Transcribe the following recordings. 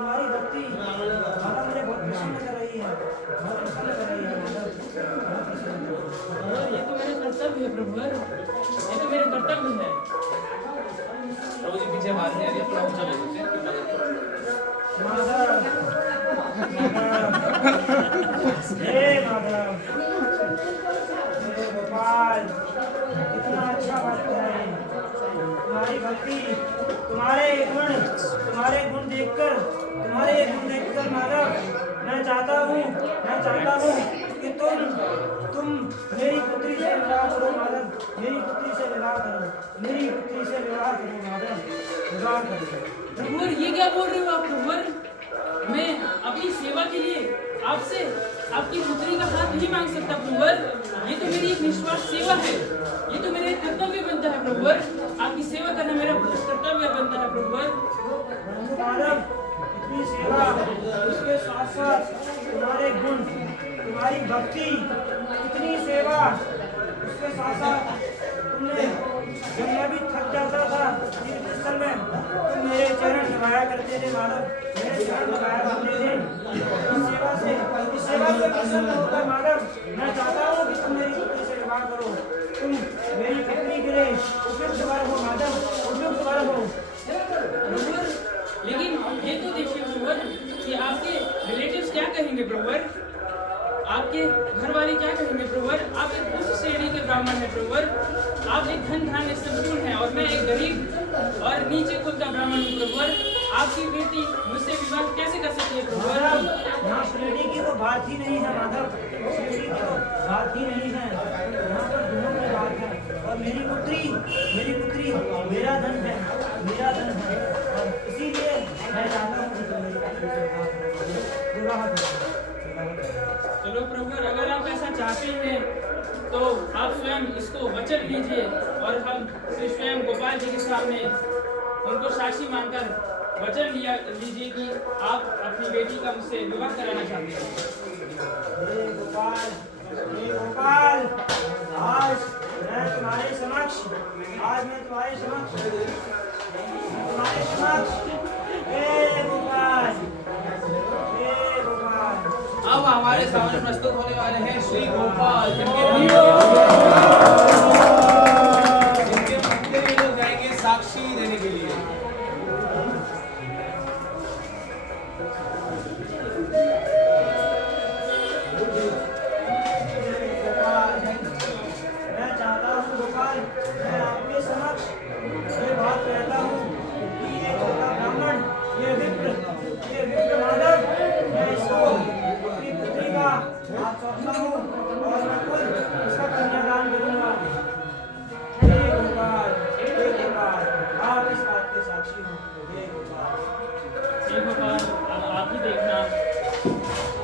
तुम्हारी भक्ति माता मुझे बहुत प्रसन्न कर रही है, बहुत प्रसन्न कर रही है माता, बहुत प्रसन्न कर रही है। ये तो मेरा कर्तव्य है प्रभु, ये तो मेरा कर्तव्य है। प्रभु जी पीछे बात नहीं आ रही है, थोड़ा ऊंचा बोलो से कृपा करके। हे माधव, हे गोपाल, कितना अच्छा भक्त है। तुम्हारी भक्ति, तुम्हारे गुण देखकर माधव, मैं चाहता हूँ कि तुम मेरी पुत्री से विवाह करो माधव, मेरी पुत्री से विवाह करो माधव, विवाह करो। प्रभु ये क्या बोल रहे हो आप प्रभु? मैं अपनी सेवा के लिए आपसे आपकी पुत्री का हाथ नहीं मांग सकता प्रभु। ये तो मेरी एक निस्वार्थ सेवा है, ये तो मेरा एक कर्तव्य बनता है प्रभु। आपकी सेवा करना मेरा कर्तव्य बनता है प्रभु। माधव, इतनी सेवा, उसके साथ साथ तुम्हारे गुण, तुम्हारी भक्ति, इतनी सेवा, उसके साथ साथ तुमने, जब मैं भी थक जाता था तीर्थस्थल में, तुम मेरे चरण दबाया करते थे माधव, मेरे चरण दबाया करते थे। इस सेवा से प्रसन्न होकर माधव, मैं चाहता हूँ कि तुम मेरी पुत्री से विवाह करो, तुम मेरी पुत्री के लिए उपयुक्त वर हो माधव, उपयुक्त वर हो। लेकिन ये तो देखिए प्रभु कि आपके रिलेटिव्स क्या कहेंगे प्रभु, आपके घर वाले क्या कहेंगे प्रभु? आप एक उच्च श्रेणी के ब्राह्मण हैं प्रभु, आप एक धन धान्य संपूर्ण हैं और मैं एक गरीब और नीचे कुल का ब्राह्मण हूँ प्रभु। आपकी बेटी मुझसे विवाह कैसे कर सकती है प्रभु? यहाँ श्रेणी की तो बात ही नहीं है माधव, श्रेणी की तो बात ही नहीं है, यहाँ पर गुणों की बात है। और मेरी पुत्री मेरा धन है, और इसीलिए मैं चाहता हूँ कि तुम मेरी पुत्री से विवाह करो। चलो प्रभु, अगर आप ऐसा चाहते हैं तो आप स्वयं इसको वचन लीजिए और हम श्री स्वयं गोपाल जी के सामने उनको साक्षी मानकर वचन लीजिए कि आप अपनी बेटी का मुझसे विवाह कराना चाहते हैं। हे गोपाल, आज मैं तुम्हारे समक्ष, हे गोपाल, अब हमारे सामने प्रस्तुत होने वाले हैं श्री गोपाल, जिनके मंदिर में लोग जाएंगे साक्षी देने के लिए। मैं चाहता हूँ गोपाल, मैं आपके समक्ष ये बात कहता हूँ कि ये छोटा ब्राह्मण, ये विप्र माधव, मैं इसको अपनी पुत्री का हाथ सौंपता हूँ और मैं खुद इसका कन्यादान करूँगा। हे गोपाल, आप इस बात के साक्षी हो। हे गोपाल, अब आप ही देखना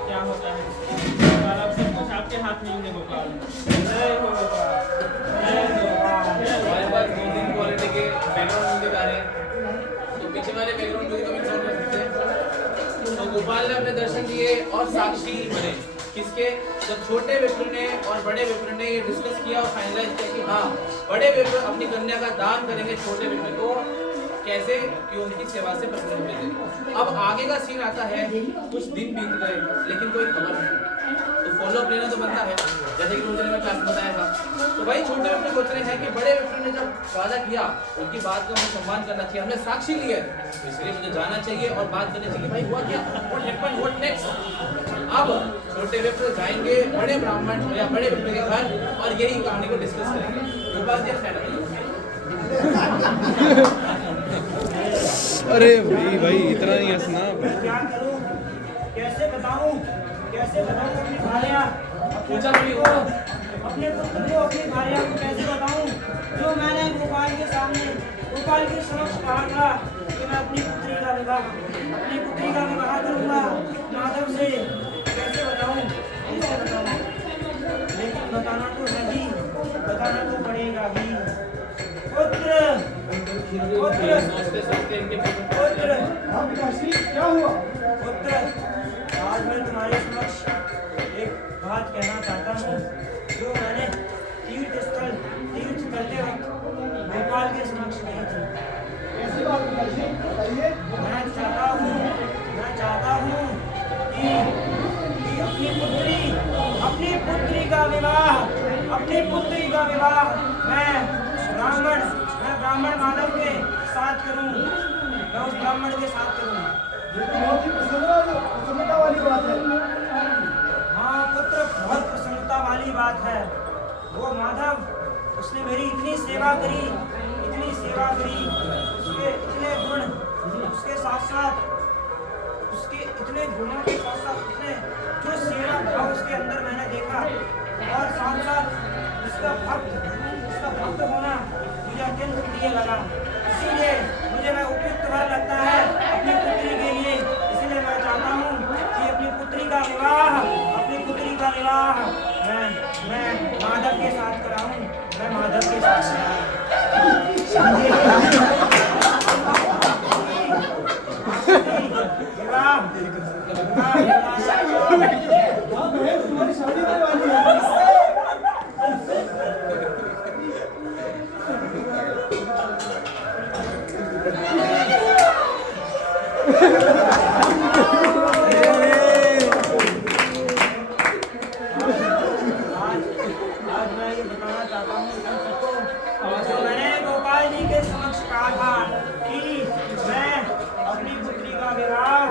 क्या होता है। गोपाल, अब सब कुछ आपके हाथ में ही है गोपाल। जय हो गोपाल, जय हो गोपाल। हमारे पास 2-3 क्वालिटी के बैकग्राउंड म्यूजिक आ रहे हैं, तो पीछे वाले बैकग्राउंड म्यूजिक को इग्नोर कर सकते हैं। तो गोपाल ने अपने दर्शन दिए और साक्षी बने। किसके? जब छोटे विप्र ने और बड़े विप्र ने ये डिस्कस किया और फाइनलाइज किया कि हाँ, बड़े विप्र अपनी कन्या का दान करेंगे छोटे विप्र को, कैसे कि उनकी सेवा से प्रसन्न मिले। अब आगे का सीन आता है, कुछ दिन बीत गए लेकिन कोई खबर नहीं, तो फॉलो अप लेना तो बनता है, जैसे कि मुझे मैं क्लास में बताया था। तो भाई छोटे विप्र सोच रहे हैं कि बड़े विप्र ने जब वादा किया, उनकी बात का हमें सम्मान करना चाहिए, हमने साक्षी ली है, इसलिए मुझे जाना चाहिए और बात करनी चाहिए भाई हुआ क्या, व्हाट हैपेंड, व्हाट नेक्स्ट। अब छोटे विप्र जाएंगे बड़े ब्राह्मण या बड़े विप्र के घर और यही कहानी को डिस्कस करेंगे। गोपाल जी अरे भाई इतना नहीं हंसना। क्या करूं, कैसे बताऊं अपनी भार्या, पूछा नहीं होगा। अपने पुत्र को, अपनी भार्या को कैसे बताऊं, जो मैंने गोपाल के समक्ष कहा था कि मैं अपनी पुत्री का विवाह करूंगा माधव से। कैसे बताऊं, लेकिन बताना तो है ही, बताना तो पड़ेगा ही। पुत्र, क्या हुआ पुत्र? आज मैं तुम्हारे समक्ष एक बात कहना चाहता हूँ, जो मैंने तीर्थ करते वक्त गोपाल के समक्ष कही थी। मैं चाहता मेरी पुत्री का विवाह मैं ब्राह्मण माधव के साथ करूं, मैं उस ब्राह्मण के साथ करूं। ये तो बहुत ही प्रसन्नता वाली बात है। हाँ पुत्र, बहुत प्रसन्नता वाली बात है। वो माधव, उसने मेरी इतनी सेवा करी, उसके इतने गुण, उसके साथ साथ उसके इतने गुणों के साथ साथ उसने जो सेवा भाव उसके अंदर मैंने देखा, और साथ साथ उसका भक्त होना मुझे अत्यंत प्रिय लगा। इसीलिए मुझे वह उपयुक्त वर लगता है अपनी पुत्री के लिए। इसलिए मैं चाहता हूँ कि अपनी पुत्री का विवाह मैं माधव के साथ कराऊं, मैं माधव के साथ विवाह तुम्हारी शादी होने वाली है। आज मैं ये बताना चाहता हूँ सबको, जो मैंने गोपाल जी के समक्ष कहा था कि मैं अपनी पुत्री का विवाह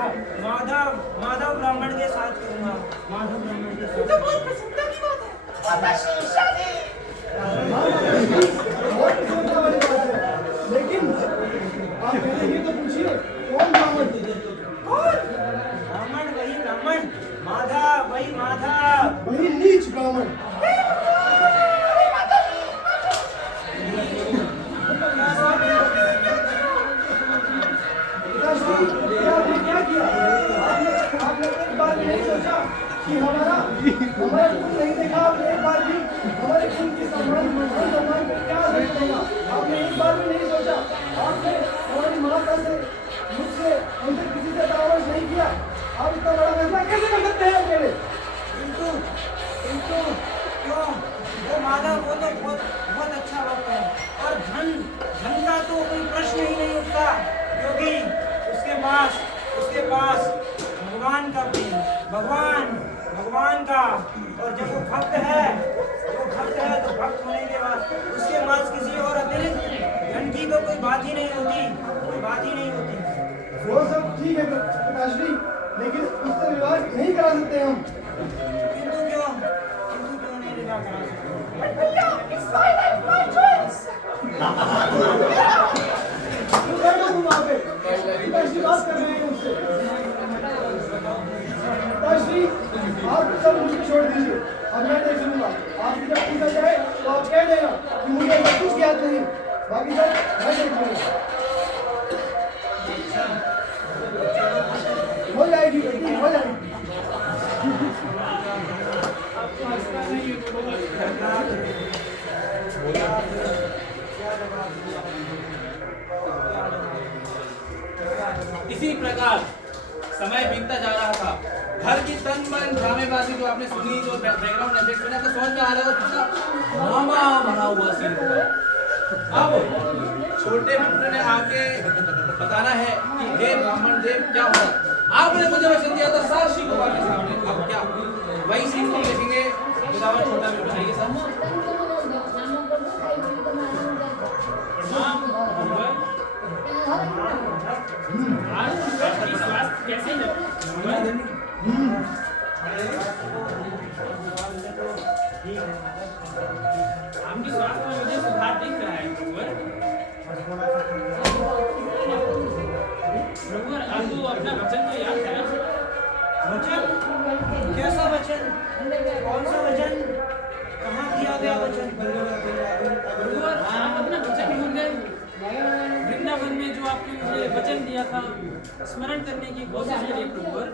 माधव ब्राह्मण के साथ करूँगा, माधव ब्राह्मण के साथ। बहुत प्रसन्नता वाली बात है। लेकिन आप पहले ये तो पूछिए, कौन ब्राह्मण? ब्राह्मण वही ब्राह्मण, माधव वही माधव। वही नीच ब्राह्मण। आपने क्या किया? आपने एक बार भी नहीं सोचा कि हमारा कुल नहीं देखा। आपने एक बार भी हमारे कुल की सम्मान पे क्या असर पड़ेगा? आपने एक बार भी नहीं सोचा। आपने हमारी माता से, मुझसे, हमसे किसी से परामर्श नहीं किया। आप इतना बड़ा फैसला कैसे कर सकते हैं अकेले? किंतु क्यों, वो माधव वो तो बहुत अच्छा वक्त है, और धन का तो कोई प्रश्न ही नहीं उठता, क्योंकि उसके पास भगवान का प्रेम, भगवान का। और जब वो भक्त है तो भक्त होने के बाद उसके पास किसी और अतिरिक्त धन की तो कोई बात ही नहीं होती। वो सब ठीक है पिताश्री, लेकिन उससे विवाह नहीं करा सकते हम। किंतु क्यों नहीं विवाह करा सकते? क्यों कर दो तुम वहाँ पे? पिताश्री बात कर रहे हैं उससे। पिताश्री आप सब मुझे छोड़ दीजिए, अब मैं देख लूंगा। आपकी जब पूछा जाए तो आप कह देना कि मुझे ऐसा कुछ याद नहीं, बाकी सब मैं देख लूंगा। हो जाएगी बेटी, हो जाएगी। इसी प्रकार समय बीतता जा रहा था। घर की तन मन ड्रामेबाजी जो आपने सुनी, जो बैकग्राउंड इफेक्ट सुना, तो समझ में आ रहा है पूरा ड्रामा बना हुआ सीन था। अब छोटे पुत्र ने आके बताना है कि हे ब्राह्मण देव क्या हुआ। आपने मुझे वचन दिया था साक्षी गोपाल के सामने, अब क्या वही सीन को देखेंगे। खुदावन छोटा भी बताइए सब। आज आपकी स्वास्थ्य कैसे है? आपकी स्वास्थ्य में मुझे सुधार दिख रहा है प्रभुवर, आपको अपना वचन तो याद है ना? वचन? कैसा वचन? कौन सा वचन? कहाँ दिया गया वचन? प्रभुवर, आप अपना वचन भूल गए। वृंदावन में जो आपने मुझे वचन दिया था, स्मरण करने की कोशिश करिए प्रभुवर।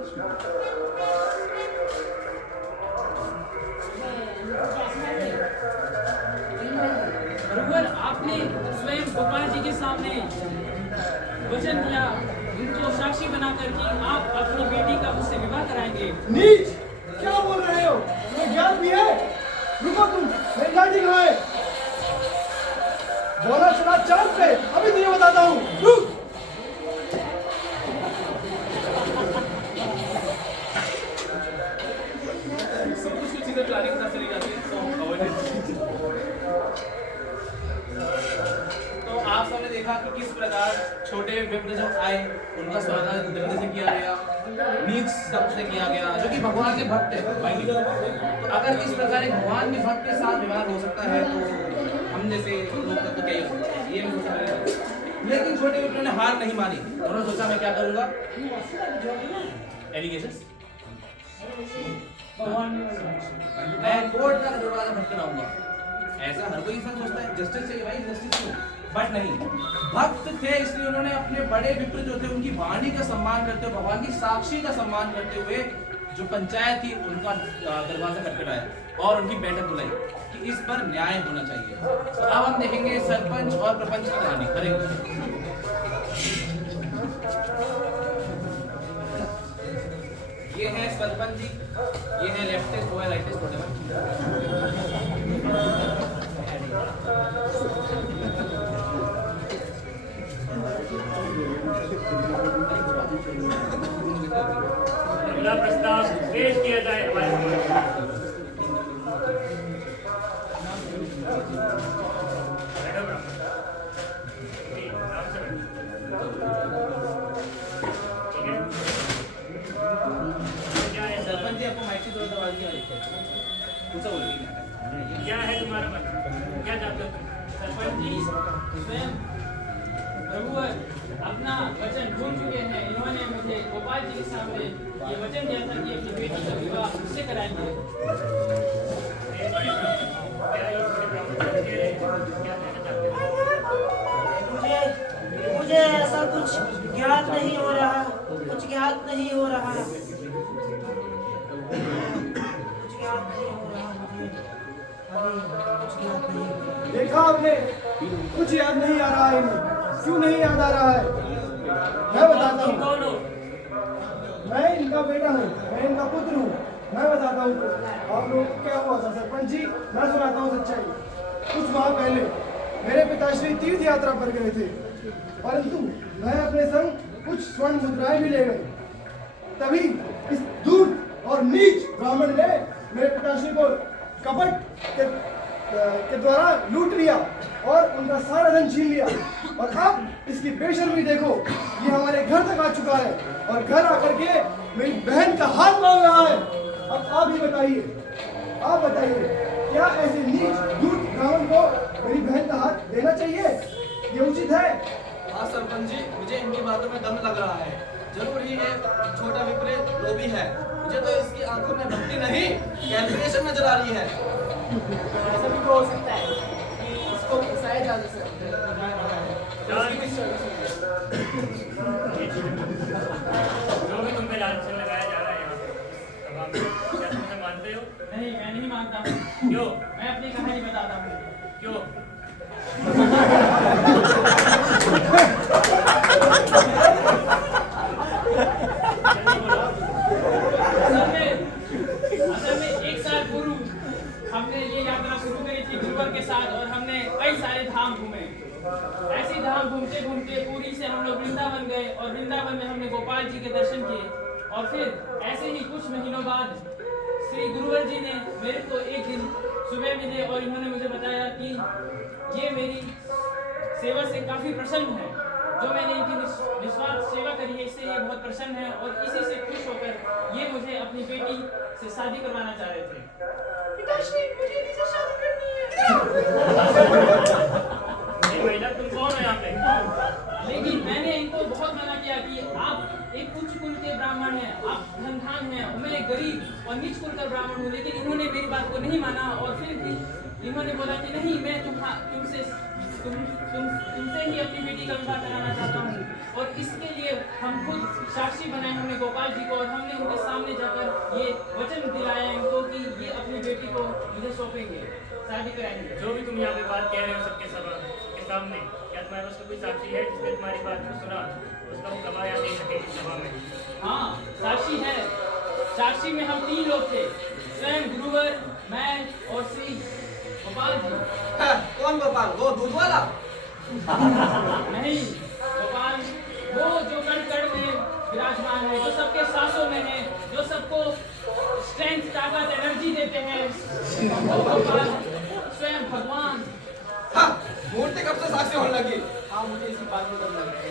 प्रभुवर, आपने स्वयं गोपाल जी के सामने वचन दिया, उनको साक्षी बनाकर कि आप अपनी बेटी का मुझसे विवाह कराएंगे। नीच, क्या बोल रहे हो? तुम्हें ज्ञान भी है? रुको तुम, मेरी लाठी कहाँ है? बोला चला चांद पे, अभी तुझे बताता हूँ। रुक। सब कुछ चीजें प्लानिंग से चली जाती है, तो उनका स्वागत दंड से किया गया, नीच शब्द से किया गया, जो कि भगवान के भक्त है भाई। तो अगर इस प्रकार एक भगवान के भक्त के साथ व्यवहार हो सकता है तो हम जैसे लोग का तो क्या ही हो सकता है, ये भी सोचा मैंने। लेकिन छोटे विप्रो ने हार नहीं मानी, उन्होंने सोचा मैं क्या करूंगा, एलिगेशंस मैं कोर्ट का दरवाजा खटखटाऊंगा। ऐसा हर कोई इंसान सोचता है, जस्टिस चाहिए भाई, जस्टिस चाहिए, बट नहीं, भक्त थे इसलिए उन्होंने अपने बड़े विप्र जो थे उनकी वाणी का सम्मान करते हुए, भगवान की साक्षी का सम्मान करते हुए जो पंचायत थी उनका दरवाजा खटखटाया और उनकी बैठक बुलाई कि इस पर न्याय होना चाहिए। तो अब हम देखेंगे सरपंच और प्रपंच की कहानी। हरे कृष्ण। ये है सरपंच जी, ये है लेफ्टिस्ट, वो है राइटिस्ट, अगला प्रस्ताव पेश किया जाए हमारे सरपंच जी आपको माइक से जोड़ दबा दिया पूछा बोलिए क्या है तुम्हारा मतलब, क्या चाहते हो तुम? सरपंच जी स्वयं प्रभु अपना वचन भूल चुके हैं। इन्होंने मुझे गोपाल जी के सामने ये वचन दिया था कि अपनी बेटी का विवाह उससे कराएंगे। मुझे ऐसा कुछ ज्ञात नहीं हो रहा, कुछ ज्ञात नहीं हो रहा, कुछ ज्ञात नहीं हो रहा मुझे, कुछ ज्ञात नहीं। देखा आपने, कुछ याद नहीं आ रहा है इन्हें। क्यों नहीं याद आ रहा है? मैं बताता हूँ। कौन हो? मैं इनका बेटा हूँ, मैं इनका पुत्र हूँ। मैं बताता हूँ आप लोगों को क्या हुआ था। सरपंच जी, मैं सुनाता हूँ सच्चाई। कुछ माह पहले मेरे पिताश्री तीर्थ यात्रा पर गए थे, परंतु मैं अपने संग कुछ स्वर्ण मुद्राएं भी ले गए। तभी इस धूर्त और नीच ब्राह्मण ने मेरे पिताश्री को कपट के द्वारा लूट लिया और उनका सारा धन छीन लिया। और अब इसकी बेशर्मी देखो, ये हमारे घर तक आ चुका है और घर आकर के मेरी बहन का हाथ मांग रहा है। अब आप ही बताइए, आप बताइए, क्या ऐसे नीच धूर्त ब्राह्मण को मेरी बहन का हाथ देना चाहिए? ये उचित है? हाँ सरपंच जी, मुझे इनकी बातों में दम लग रहा है। जरूर ही ये छोटा विपरीत लोभी है। मुझे तो इसकी आंखों में भक्ति नहीं, कैलकुलेशन नजर आ रही है। ऐसा भी तो हो सकता है कि इसको फंसाया जा सकता है। जो भी तुम पे लांछन लगाया जा रहा है यहाँ पे सभा में, क्या तुम इसे मानते हो? नहीं, मैं नहीं मानता। क्यों? मैं अपनी कहानी बताता हूँ। क्यों? असल में 1 साल पूर्व हमने ये यात्रा शुरू करी थी गुरुवर के साथ और हमने कई सारे धाम घूमे। ऐसे धाम घूमते घूमते पुरी से हम लोग वृंदावन गए और वृंदावन में हमने गोपाल जी के दर्शन किए। और फिर ऐसे ही कुछ महीनों बाद श्री गुरुवर जी ने मेरे को एक दिन सुबह मिले और इन्होंने मुझे बताया कि ये मेरी सेवा से काफ़ी प्रसन्न है। जो मैंने इनकी निस्वार्थ सेवा करी है इससे ये बहुत प्रसन्न है और इसी से खुश होकर ये मुझे अपनी बेटी से शादी करवाना चाह रहे थे। पिताश्री, मुझे इन्हीं से शादी करनी है। ये महिला तुम कौन हो यहाँ पे? लेकिन मैंने इनको बहुत मना किया कि आप एक उच्च कुल के ब्राह्मण हैं, आप धनधान हैं, मैं एक गरीब और नीच कुल का ब्राह्मण हूँ। लेकिन इन्होंने मेरी बात को नहीं माना और फिर भी इन्होंने बोला कि नहीं, मैं तुमसे ही अपनी बेटी का विवाह कराना चाहता हूँ। और इसके लिए हम खुद साक्षी बनाए हमने गोपाल जी को और हमने उनके सामने जाकर ये वचन दिलाया इनको कि ये अपनी बेटी को मुझे सौंपेंगे, शादी कराएंगे। जो भी तुम यहाँ पे बात कह रहे हो सबके सामने, क्या तुम्हारे पास कोई साक्षी है जिसने तुम्हारी बात को सुना, उसका वो गवाह यहाँ दे सके इस सभा में? हाँ, साक्षी है। साक्षी में हम 3 लोग थे, स्वयं गुरुवर, मैं और श्री गोपाल जी। कौन गोपाल? वो दूध वाला? नहीं, गोपाल वो जो कण में विराजमान है, जो सबके सांसों में है, जो सबको स्ट्रेंथ, ताकत, एनर्जी देते हैं, वो गोपाल स्वयं भगवान। हाँ, मूर्ति कब से साक्षी होने लगी? हाँ, मुझे इसी बात में दम लग रहा है।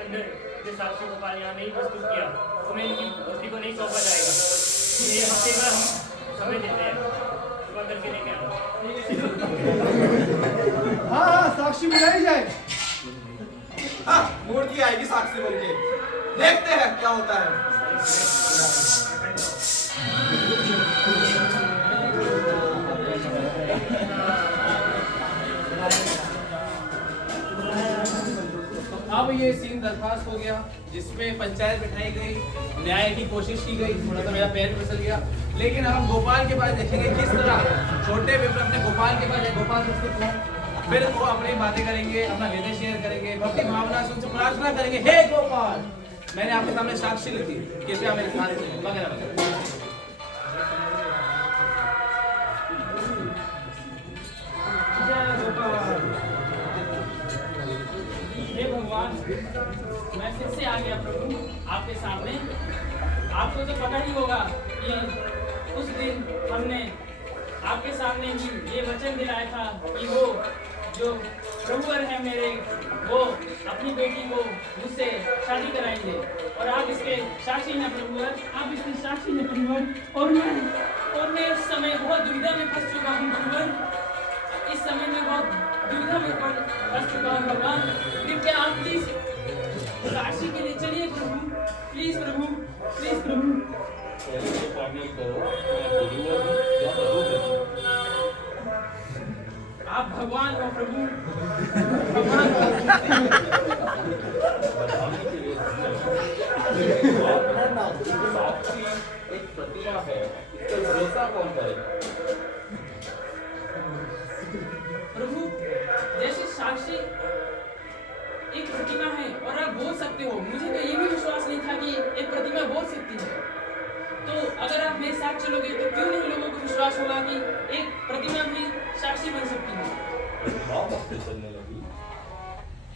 के अंदर जो साक्षी गोपाल यहाँ नहीं प्रस्तुत किया उन्हें इनकी पुत्री को नहीं सौंपा जाएगा। ये हफ्ते का हम समय देते हैं, सुबह करके लेके आना। हाँ हाँ साक्षी बुलाई जाए। हाँ, मूर्ति आएगी साक्षी बन के, देखते हैं क्या होता है। अब ये सीन दरखास्त हो गया जिसमें पंचायत बिठाई गई, न्याय की कोशिश की गई, थोड़ा सा मेरा पैर भी फिसल गया। लेकिन हम गोपाल के पास देखेंगे किस तरह छोटे विप्र अपने गोपाल के पास गोपाल से फिर वो अपनी बातें करेंगे, अपना वेदन शेयर करेंगे, भक्ति भावना से उनसे प्रार्थना करेंगे, हे गोपाल मैंने आपके सामने साक्षी लिखी, कृपया मेरे साथ वगैरह वगैरह। हे भगवान, मैं फिर से आ गया प्रभु आपके सामने। आपको तो पता ही होगा कि उस दिन हमने आपके सामने ही ये वचन दिलाया था कि वो जो प्रभुवर है मेरे, वो अपनी बेटी को मुझसे शादी कराएंगे। और आप इसके साक्षी हैं प्रभुवर, आप इसके साक्षी हैं प्रभुवर। और मैं इस समय बहुत दुविधा में फंस चुका हूँ प्रभुवर। इस समय में बहुत दुविधा में फंस चुका हूँ भगवान। कृपया आप प्लीज साक्षी के लिए चलिए प्रभु, प्लीज प्रभु, प्लीज प्रभु। आप भगवान हो प्रभु, भगवान हो। साक्षी एक प्रतिमा है, इसका भरोसा कौन करेगा? प्रभु जैसे साक्षी एक प्रतिमा है और आप बोल सकते हो, मुझे तो ये भी विश्वास नहीं था कि एक प्रतिमा बोल सकती है। तो अगर आप मेरे साथ चलोगे तो क्यों नहीं लोगों को विश्वास होगा कि एक प्रतिमा भी साक्षी बन सकती है।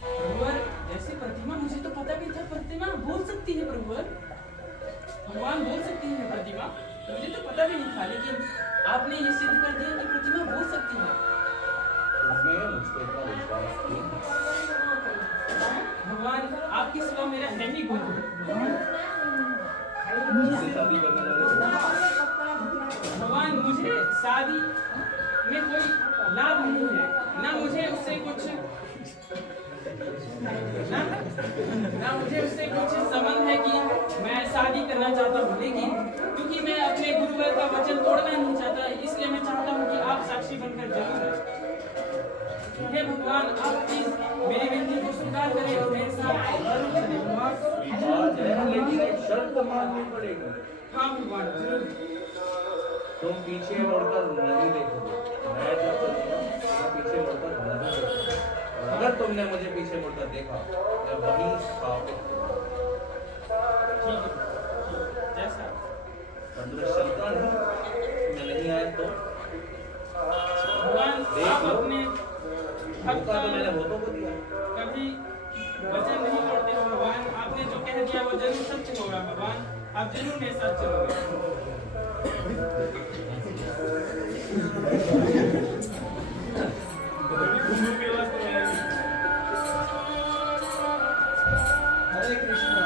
प्रभुवर जैसे प्रतिमा, मुझे तो पता भी था प्रतिमा बोल सकती है प्रभुवर, भगवान बोल सकती है प्रतिमा, मुझे तो पता भी नहीं था। लेकिन आपने ये सिद्ध कर दिया कि प्रतिमा बोल सकती है। भगवान आपके सिवा मेरा है ही कोई। भगवान मुझे शादी में कोई लाभ नहीं है, ना मुझे उससे कुछ संबंध है कि मैं शादी करना चाहता हूँ। लेकिन क्योंकि मैं अपने गुरुवर का वचन तोड़ना नहीं चाहता, इसलिए मैं चाहता हूँ कि आप साक्षी बनकर जरूर। हे भगवान आप प्लीज मेरी विनती को स्वीकार करें और मेरे साथ लेकिन एक शर्त माननी पड़ेगी। हाँ भगवान जरूर। तुम पीछे मुड़कर नहीं देखोगे, मैं जब चलूंगा तुम पीछे मुड़कर नहीं देखोगे। अगर तुमने मुझे पीछे मुड़कर देखा मैं वहीं स्थापित ठीक है, जैसा शंका नहीं, मैं नहीं आया तो भगवान आप अपने भक्त तो मैंने वो को दिया। कभी वचन नहीं तोड़ते हो भगवान, आपने जो कह दिया वो जरूर सत्य होगा भगवान, आप जरूर मेरे साथ चलोगे। हरे कृष्णा।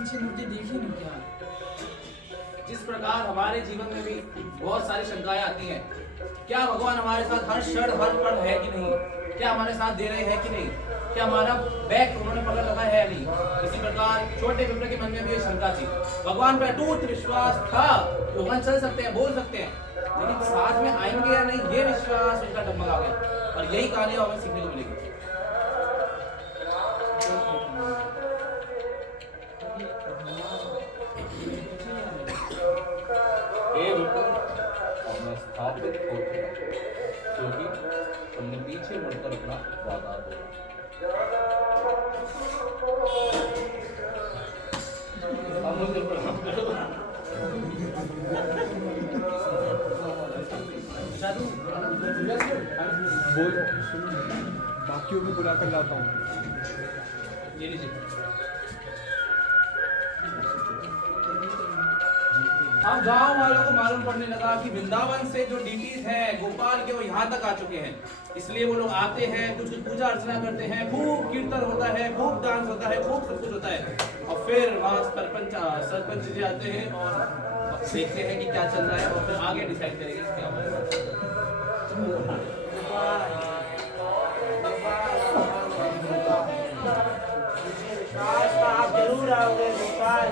पीछे मुड़के देखिए नहीं क्या। जिस प्रकार हमारे जीवन में भी बहुत सारी शंकाएं आती हैं, क्या भगवान हमारे साथ हर क्षण हर पल है कि नहीं, क्या हमारे साथ दे रहे हैं कि नहीं, क्या हमारा बैग उन्होंने पकड़ रखा है या नहीं। इसी प्रकार छोटे विप्र के मन में भी ये शंका थी। भगवान पर अटूट विश्वास था, भगवान चल सकते हैं, बोल सकते हैं, लेकिन साथ में आएंगे या नहीं, ये विश्वास उनका डगमगा गया। और यही कहानी हमें सीखने को मिलेगी। अपना स्थापित हो गया, क्योंकि तुमने पीछे मुड़कर अपना वादा तोड़ा। बोल बाकियों को बुला कर लाता हूँ। ये लीजिए। अब गांव वालों को मालूम पड़ने लगा कि वृंदावन से जो डीटीज हैं गोपाल के, वो यहाँ तक आ चुके हैं। इसलिए वो लोग आते हैं, कुछ कुछ पूजा अर्चना करते हैं, खूब कीर्तन होता है, खूब डांस होता है, खूब सब कुछ होता है। और फिर वहाँ सरपंच जी आते हैं और देखते हैं कि क्या चल रहा है, और फिर आगे डिसाइड करेंगे कि क्या होगा। मुझे विश्वास था आप जरूर आओगे गोपाल,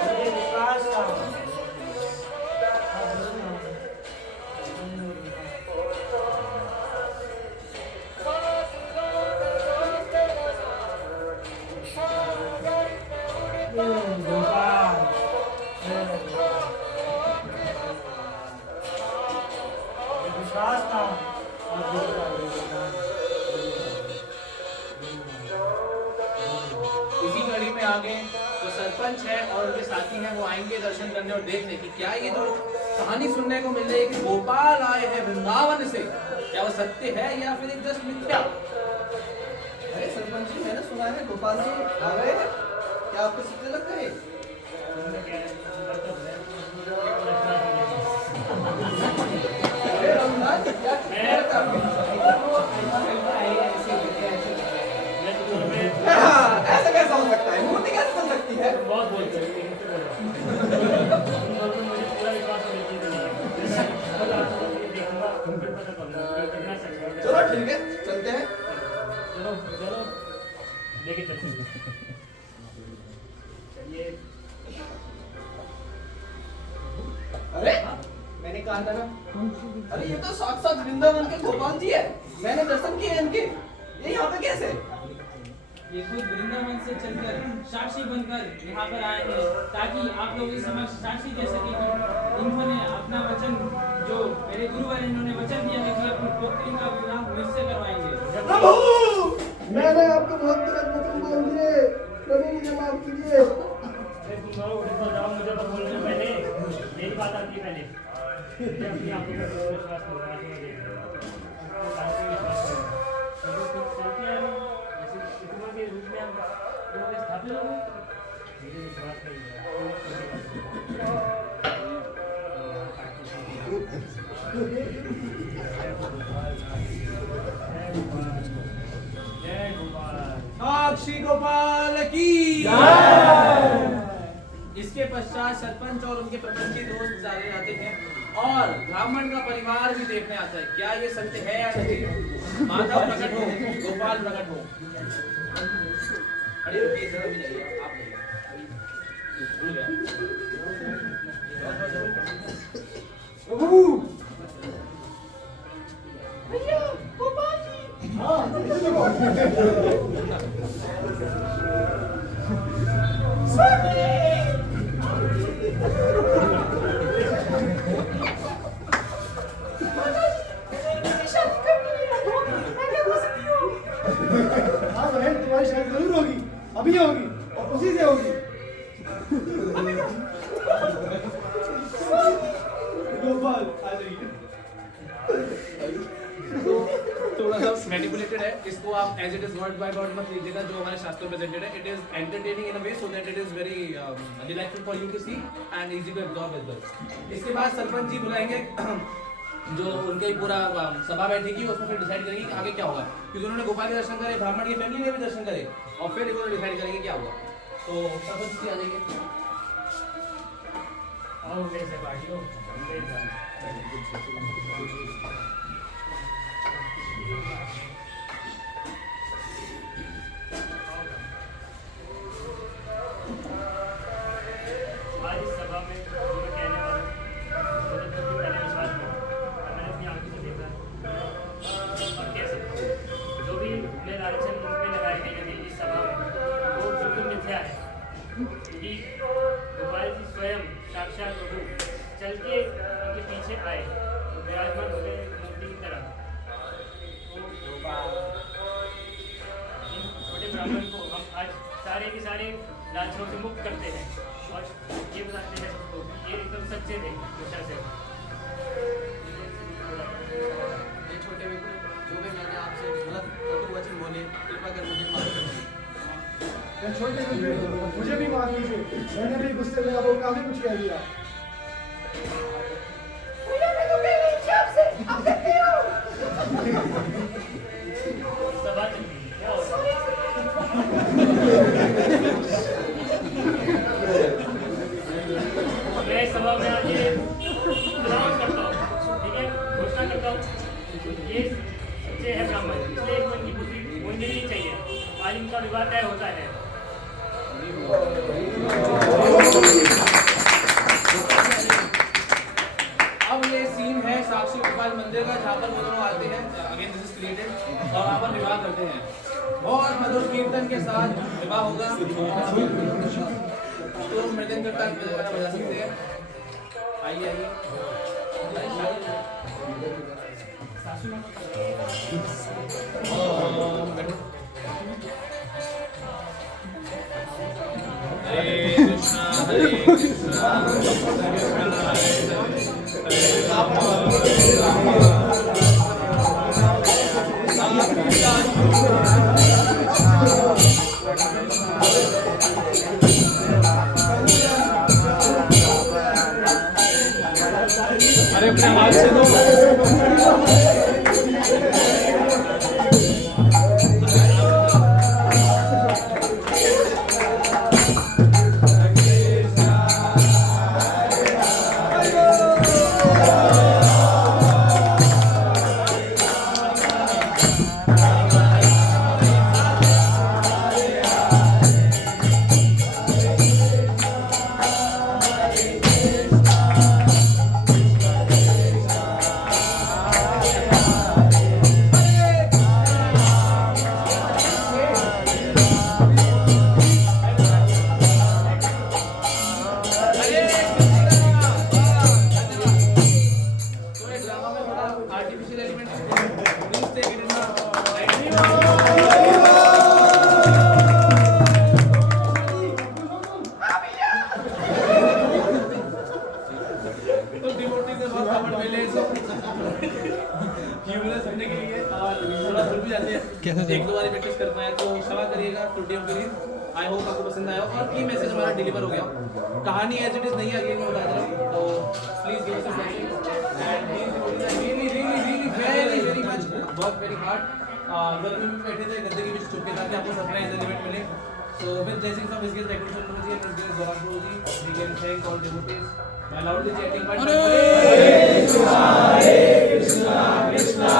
मुझे विश्वास था। गोपाल विश्वास था आप जरूर आओगे गोपाल। इसी कड़ी में आगे जो सरपंच है और उनके साथी हैं वो आएंगे दर्शन करने और देखने कि क्या ये जो कहानी सुनने को मिल रही है कि गोपाल आए हैं वृंदावन से, क्या वो सत्य है या फिर एक जस्ट मिथ्या। अरे सरपंच जी, मैंने सुना है गोपाल जी आ गए हैं, क्या आपको सत्य लगता है? अरे रघुनाथ, क्या कहता है? ऐसा कैसा हो सकता है? मूर्ति कैसे चल सकती है? बहुत बोलते हैं लेकिन तो बोलो। मुझे पूरा विश्वास है कि नहीं है। देखूंगा फिर पता करूंगा कि कितना सच है। चलो ठीक है, चलते हैं। चलो चलो लेके चलते हैं। चलिए। अरे मैंने कहा था ना, अरे ये तो साक्षात वृंदावन के गोपाल जी है। मैंने दर्शन किए इनके, ये यहाँ पे कैसे? ये खुद वृंदावन से चलकर साक्षी बनकर यहाँ पर आए हैं, ताकि आप लोग इस समक्ष साक्षी दे सके कि इन्होंने अपना वचन, जो मेरे गुरुवर इन्होंने वचन दिया है कि अपनी पुत्री का विवाह मुझसे करवाएंगे। प्रभु, मैंने आपको बहुत गलत वचन बोल दिए, प्रभु मुझे माफ कीजिए। अरे तुम लोग उठ तो जाओ, मुझे तो बोलने पहले मेरी बात आती है पहले। मुझे अपनी आंखों पे विश्वास नहीं होगा, मुझे विश्वास करो। प्रभु कुछ चलते हैं ऐसे पितरों के रूप में हम लोगों के स्थापित होंगे, मुझे विश्वास नहीं है। जय गोपाल। साक्षी गोपाल की इसके पश्चात सरपंच और उनके प्रपंची दोस्त चले जाते हैं और ब्राह्मण का परिवार भी देखने आता है, क्या ये सत्य है या नहीं। माधव प्रकट हो, गोपाल प्रकट हो। अरे रुकिए, जरा भी जाइए, आप जाइए। भूल गया। प्रभु, भैया गोपाल जी। हाँ, ये देखो। हाँ बहन, तुम्हारी शादी जरूर होगी, अभी होगी और उसी से होगी। गोपाल आ जाइए। थोड़ा सा मैनिपुलेटेड है, इसको आप as it is word by word मत लीजिएगा। जो हमारे शास्त्रों में प्रेजेंटेड है, it is entertaining in a way so that it is very delightful for you to see and easy to absorb as well. इसके बाद सरपंच जी बुलाएंगे जो उनके पूरा सभा बैठेगी, उसमें फिर डिसाइड करेंगे कि आगे क्या होगा, क्योंकि उन्होंने गोपाल के दर्शन करे, ब्राह्मण की फैमिली ने भी दर्शन करे, और फिर इन्होंने डिसाइड करेंगे क्या होगा। तो सरपंच जी आ जाइए। आओ मेरे से पार्टियों आज इस सभा में जो मैं कहने वाला हूँ, मुझे कभी मैंने विश्वास किया और मैंने अपनी आंखों से देखा और कह सकता हूँ जो भी मेरे आरक्षण मुझ में लगाए गए थे इस सभा में वो बिल्कुल मिथ्या है, क्योंकि गोपाल जी स्वयं साक्षात प्रभु चल के उनके पीछे आए विराजमान होते मूर्ति की तरह। इन छोटे ब्राह्मण को हम आज सारे के सारे लांछनों से मुक्त करते हैं और ये बताते हैं सबको कि ये एकदम सच्चे थे हमेशा से। ये छोटे विप्र, जो भी मैंने आपसे गलत कटु वचन बोले, कृपा कर मुझे माफ कर दीजिए। ये छोटे विप्र, मुझे भी माफ कीजिए, मैंने भी गुस्से में आपको काफी कुछ कह दिया। सभा चल रही है, क्या हो रहा है? मैं इस सभा में आज ये अनाउंस करता हूँ, ठीक है, घोषणा करता हूँ, ये सच्चे है ब्राह्मण, इसलिए एक मन की बुद्धि होनी नहीं चाहिए, आज इनका विवाह तय होता है। अब ये सीन है साक्षी गोपाल मंदिर का, जहाँ पर वो दोनों आते हैं, अगेन दिस इज क्रिएटेड, और वहाँ पर विवाह करते हैं। बहुत मधुर कीर्तन के साथ विवाह होगा। तो मृदंग करता बजा सकते हैं। आइए आइए। हरे कृष्णा हरे कृष्णा अरे अपने हाथ से दो। एक दो बार प्रैक्टिस करना है तो क्षमा करिएगा त्रुटियों के लिए। आई होप आपको पसंद आया और की मैसेज हमारा डिलीवर हो गया। कहानी एज इट इज नहीं है, मैं बता रहा हूँ, तो please give us a blessing and really really really very very much work very hard. गर्मी में बैठे थे गद्दे के बीच छुप के ताकि आपको सरप्राइज एलिमेंट मिले। So with blessings of his gift recordation to जी एंड दिस जोरान Guru ji, we can thank all devotees by loudly chanting Hare Krishna Krishna